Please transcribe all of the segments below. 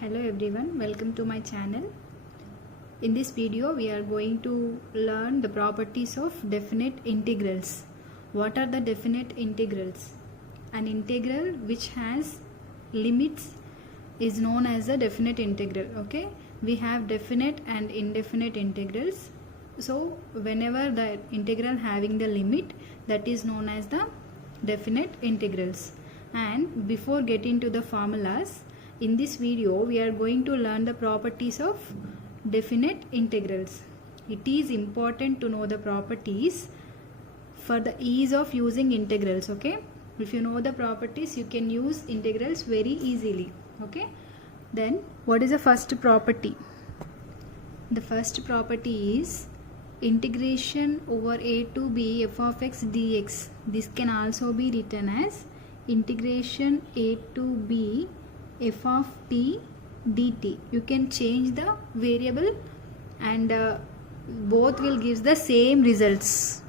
Hello everyone, welcome to my channel. In this video we are going to learn the properties of definite integrals. What are the definite integrals? An integral which has limits is known as a definite integral. Okay, we have definite and indefinite integrals. So whenever the integral having the limit, that is known as the definite integrals. And before getting to the formulas, in this video we are going to learn the properties of definite integrals. It is important to know the properties for the ease of using integrals. Okay, if you know the properties, you can use integrals very easily. Okay, then what is the first property? The first property is integration over a to b f of x dx. This can also be written as integration a to b f of t dt. You can change the variable and both will give the same results.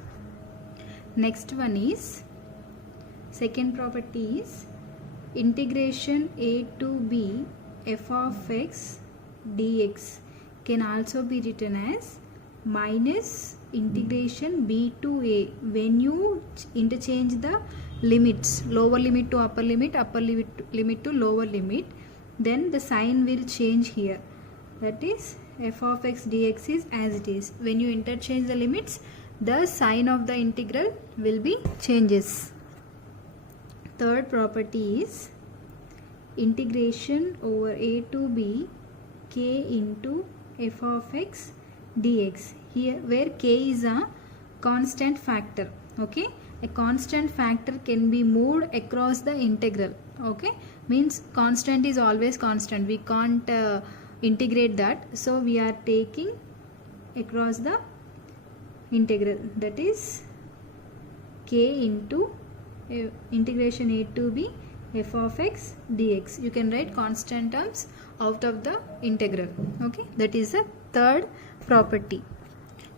Next one is, second property is integration a to b f of x dx can also be written as minus integration b to a. When you interchange the limits, lower limit to upper limit to lower limit, then the sign will change here. That is, f of x dx is as it is. When you interchange the limits, the sign of the integral will be changes. Third property is integration over a to b k into f of x dx. Here where k is a constant factor. Okay, a constant factor can be moved across the integral. Okay, means constant is always constant, we can't integrate that, so we are taking across the integral, that is k into integration a to b f of x dx. You can write constant terms out of the integral. Okay, that is the third property.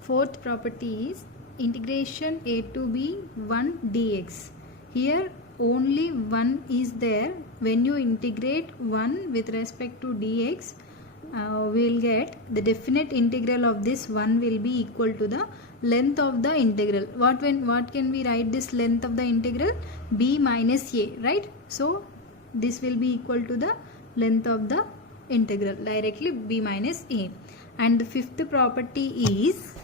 Fourth property is integration a to b 1 dx. Here only 1 is there. When you integrate 1 with respect to dx, we will get the definite integral of this 1 will be equal to the length of the integral. What can we write this length of the integral? b minus a, right? So this will be equal to the length of the integral, directly b minus a. And the fifth property is,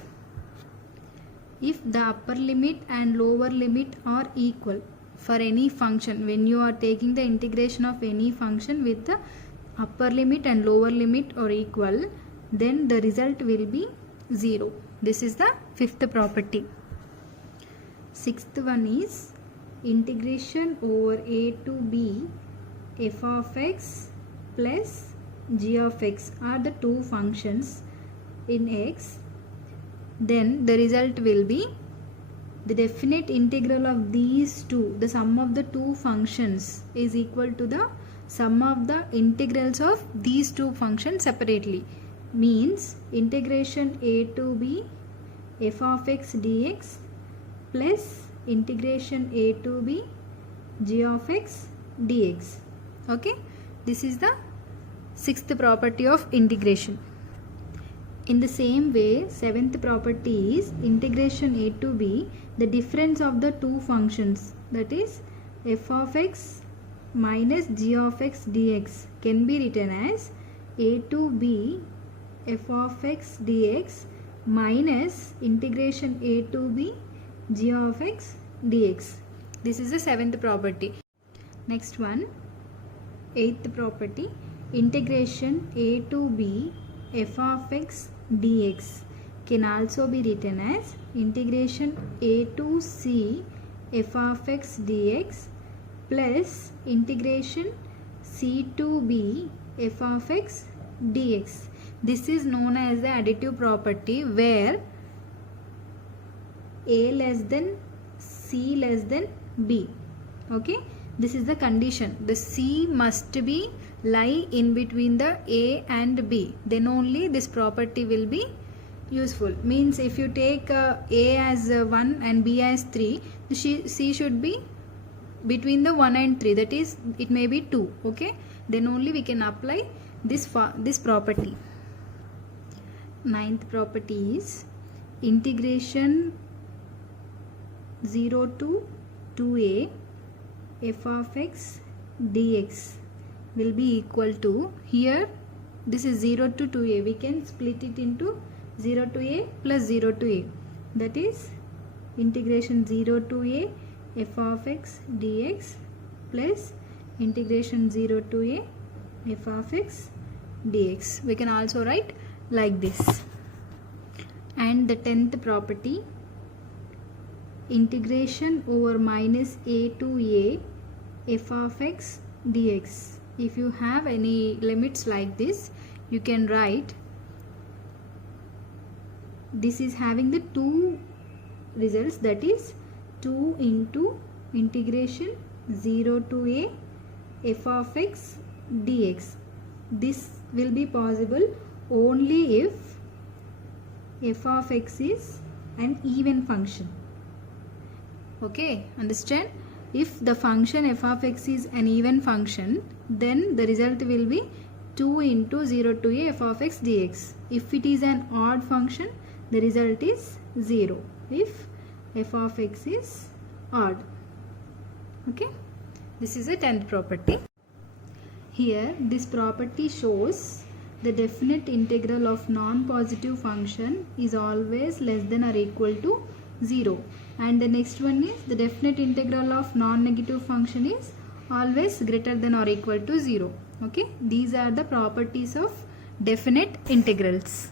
if the upper limit and lower limit are equal for any function, when you are taking the integration of any function with the upper limit and lower limit are equal, then the result will be 0. This is the fifth property. Sixth one is integration over a to b f of x plus g of x are the two functions in x. Then the result will be the definite integral of these two, the sum of the two functions is equal to the sum of the integrals of these two functions separately. Means integration a to b f of x dx plus integration a to b g of x dx. Okay, this is the sixth property of integration. In the same way, seventh property is integration a to b, the difference of the two functions, that is f of x minus g of x dx can be written as a to b f of x dx minus integration a to b g of x dx. This is the seventh property. Next one, eighth property, integration a to b f of x dx can also be written as integration a to c f of x dx plus integration c to b f of x dx. This is known as the additive property, where a less than c less than b. Okay, this is the condition. The c must be lie in between the a and b, then only this property will be useful. Means if you take a as 1 and b as 3, the c should be between the 1 and 3, that is it may be 2. Okay, then only we can apply this property. Ninth property is integration 0 to 2a f of x dx will be equal to, here this is 0 to 2a, we can split it into 0 to a plus 0 to a, that is integration 0 to a f of x dx plus integration 0 to a f of x dx. We can also write like this. And the 10th property, integration over minus a to a f of x dx. If you have any limits like this, you can write this is having the two results, that is 2 into integration 0 to a f of x dx. This will be possible only if f of x is an even function. Okay, understand? If the function f of x is an even function, then the result will be 2 into 0 to a f of x dx. If it is an odd function, the result is 0 if f of x is odd. Okay, this is a 10th property. Here this property shows the definite integral of non-positive function is always less than or equal to 0, and the next one is the definite integral of non-negative function is always greater than or equal to 0. Okay, these are the properties of definite integrals.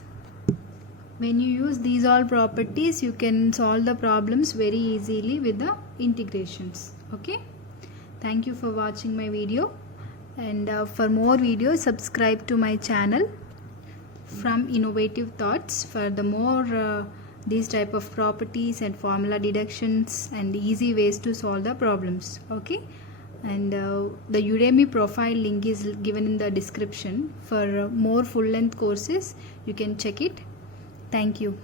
When you use these all properties, you can solve the problems very easily with the integrations. Okay, thank you for watching my video, and for more videos subscribe to my channel from Innovative Thoughts for the more these type of properties and formula deductions and easy ways to solve the problems. Okay, and the Udemy profile link is given in the description. For more full length courses, you can check it. Thank you.